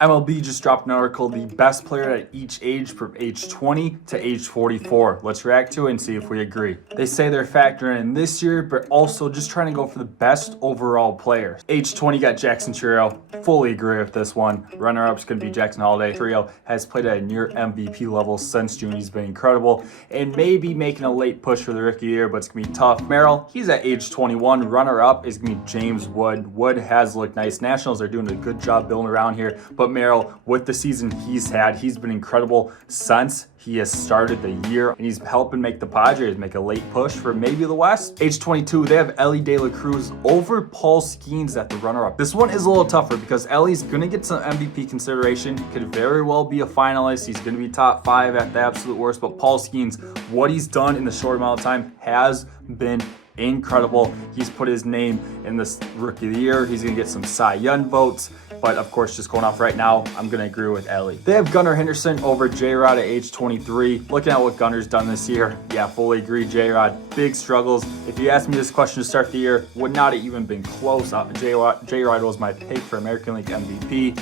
MLB just dropped an article, the best player at each age from age 20 to age 44. Let's react to it and see if we agree. They say they're factoring in this year, but also just trying to go for the best overall player. Age 20 got Jackson Chourio. Fully agree with this one. Runner-up's going to be Jackson Holiday. Chourio has played at a near MVP level since June. He's been incredible and maybe making a late push for the rookie of the year, but it's going to be tough. Merrill, he's at age 21. Runner-up is going to be James Wood. Wood has looked nice. Nationals are doing a good job building around here, but Merrill, with the season he's had, he's been incredible since he has started the year, and he's helping make the Padres make a late push for maybe the West. Age 22, they have Elly De La Cruz over Paul Skeens at the runner-up. This one is a little tougher because Ellie's gonna get some MVP consideration, could very well be a finalist. He's gonna be top 5 at the absolute worst, but Paul Skeens, what he's done in the short amount of time has been incredible. He's put his name in this rookie of the year. He's gonna get some Cy Young votes, but of course, just going off right now, I'm gonna agree with Ellie. They have Gunnar Henderson over J-Rod at age 23. Looking at what Gunnar's done this year, yeah, fully agree. J-Rod, big struggles. If you asked me this question to start the year, would not have even been close. J-Rod was my pick for American League MVP.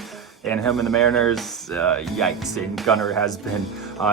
And him and the Mariners, yikes. And Gunnar has been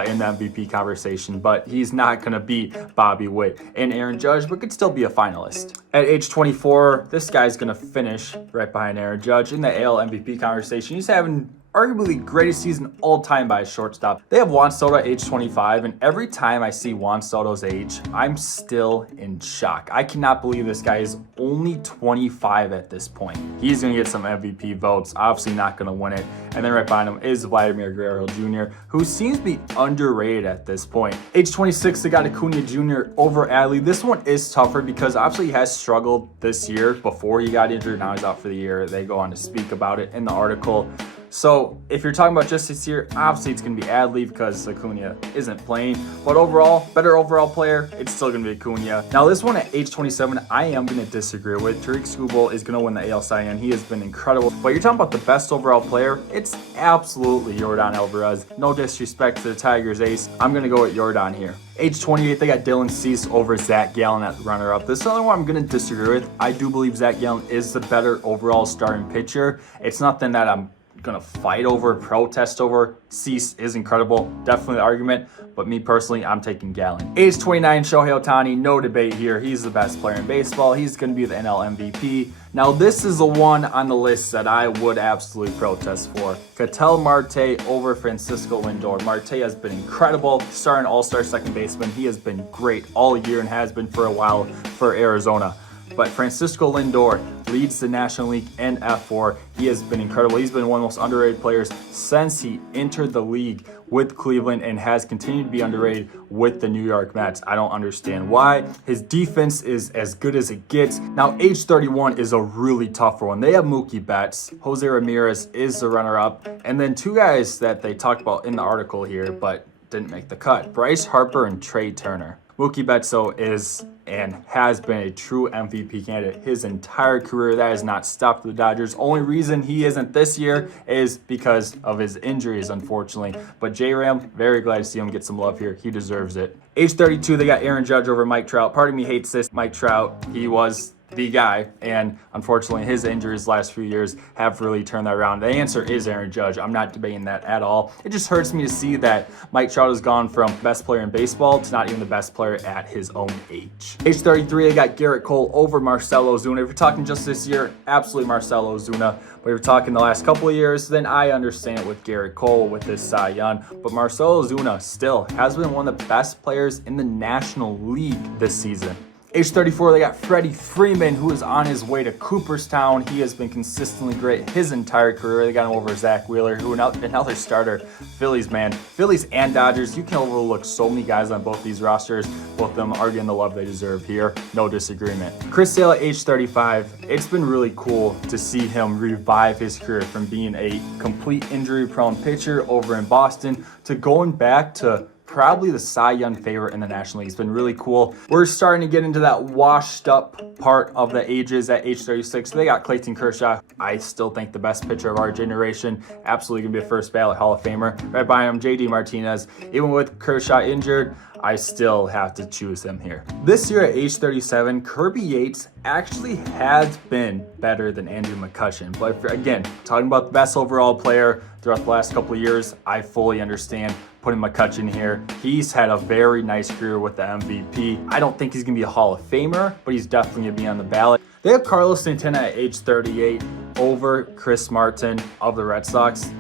in the MVP conversation, but he's not going to beat Bobby Witt and Aaron Judge, but could still be a finalist. At age 24, this guy's going to finish right behind Aaron Judge in the AL MVP conversation. He's having arguably greatest season all time by a shortstop. They have Juan Soto at age 25, and every time I see Juan Soto's age, I'm still in shock. I cannot believe this guy is only 25 at this point. He's going to get some MVP votes, obviously not going to win it. And then right behind him is Vladimir Guerrero Jr., who seems to be underrated at this point. Age 26, they got Acuna Jr. over Adley. This one is tougher because obviously he has struggled this year before he got injured. Now he's out for the year. They go on to speak about it in the article. So if you're talking about just this year, obviously it's going to be Adley because Acuna isn't playing. But overall, better overall player, it's still going to be Acuna. Now this one at age 27, I am going to disagree with. Tariq Skubal is going to win the AL Cy Young. He has been incredible. But you're talking about the best overall player, it's absolutely Yordan Alvarez. No disrespect to the Tigers ace. I'm going to go with Yordan here. Age 28, they got Dylan Cease over Zach Gallen at the runner-up. This is another one I'm going to disagree with. I do believe Zach Gallen is the better overall starting pitcher. It's nothing that I'm gonna fight over, protest over. Cease is incredible, definitely the argument, but me personally, I'm taking Gallen. Age 29, Shohei Ohtani, no debate here. He's the best player in baseball. He's gonna be the NL MVP. Now this is the one on the list that I would absolutely protest for. Ketel Marte over Francisco Lindor. Marte has been incredible, starting all-star second baseman. He has been great all year and has been for a while for Arizona. But Francisco Lindor leads the National League in F4. He has been incredible. He's been one of the most underrated players since he entered the league with Cleveland and has continued to be underrated with the New York Mets. I don't understand why. His defense is as good as it gets. Now, age 31 is a really tough one. They have Mookie Betts. Jose Ramirez is the runner-up. And then two guys that they talked about in the article here but didn't make the cut. Bryce Harper and Trey Turner. Mookie Betts, though, is and has been a true MVP candidate his entire career. That has not stopped the Dodgers. Only reason he isn't this year is because of his injuries, unfortunately. But J-Ram, very glad to see him get some love here. He deserves it. Age 32, they got Aaron Judge over Mike Trout. Part of me hates this. Mike Trout, he was the guy, and unfortunately his injuries last few years have really turned that around. The answer is Aaron Judge. I'm not debating that at all. It just hurts me to see that Mike Trout has gone from best player in baseball to not even the best player at his own age. Age 33, they got Garrett Cole over Marcell Ozuna. If you're talking just this year, absolutely Marcell Ozuna. But if you're talking the last couple of years, then I understand it with Garrett Cole with this Cy Young. But Marcell Ozuna still has been one of the best players in the National League this season. Age 34, they got Freddie Freeman, who is on his way to Cooperstown. He has been consistently great his entire career. They got him over Zach Wheeler, who another starter. Phillies, man. Phillies and Dodgers. You can overlook so many guys on both these rosters. Both of them are getting the love they deserve here. No disagreement. Chris Sale at age 35. It's been really cool to see him revive his career from being a complete injury-prone pitcher over in Boston to going back to probably the Cy Young favorite in the National League. It's been really cool. We're starting to get into that washed up part of the ages at age 36. They got Clayton Kershaw. I still think the best pitcher of our generation. Absolutely going to be a first ballot Hall of Famer. Right behind him, JD Martinez. Even with Kershaw injured, I still have to choose him here. This year at age 37, Kirby Yates actually has been better than Andrew McCutchen. But again, talking about the best overall player throughout the last couple of years, I fully understand putting McCutchen here. He's had a very nice career with the MVP. I don't think he's gonna be a Hall of Famer, but he's definitely gonna be on the ballot. They have Carlos Santana at age 38 over Chris Martin of the Red Sox.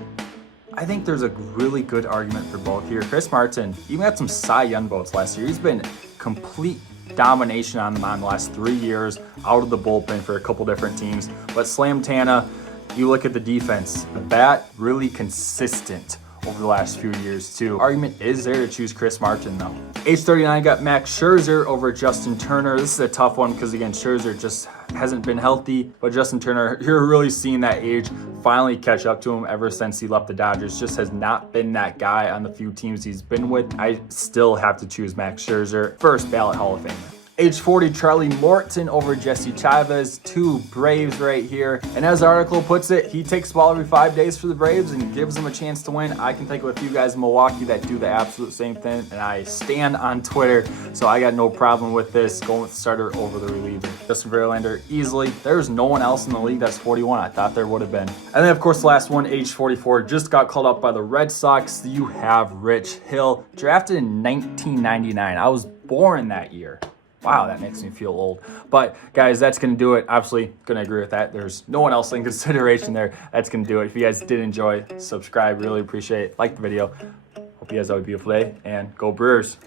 I think there's a really good argument for both here. Chris Martin even got some Cy Young votes last year. He's been complete domination on them on the last 3 years, out of the bullpen for a couple different teams. But Santana, you look at the defense, the bat really consistent over the last few years too. Argument is there to choose Chris Martin though. Age 39 got Max Scherzer over Justin Turner. This is a tough one because again, Scherzer just hasn't been healthy, but Justin Turner, you're really seeing that age finally catch up to him ever since he left the Dodgers. Just has not been that guy on the few teams he's been with. I still have to choose Max Scherzer, first ballot Hall of Famer. Age 40, Charlie Morton over Jesse Chavez, 2 Braves right here. And as the article puts it, he takes the ball every 5 days for the Braves and gives them a chance to win. I can think of a few guys in Milwaukee that do the absolute same thing, and I stand on Twitter, so I got no problem with this, going with the starter over the reliever. Justin Verlander, easily. There's no one else in the league that's 41. I thought there would have been. And then, of course, the last one, age 44, just got called up by the Red Sox. You have Rich Hill, drafted in 1999. I was born that year. Wow, that makes me feel old. But guys, that's going to do it. Obviously, going to agree with that. There's no one else in consideration there. That's going to do it. If you guys did enjoy, subscribe. Really appreciate it. Like the video. Hope you guys have a beautiful day, and go Brewers.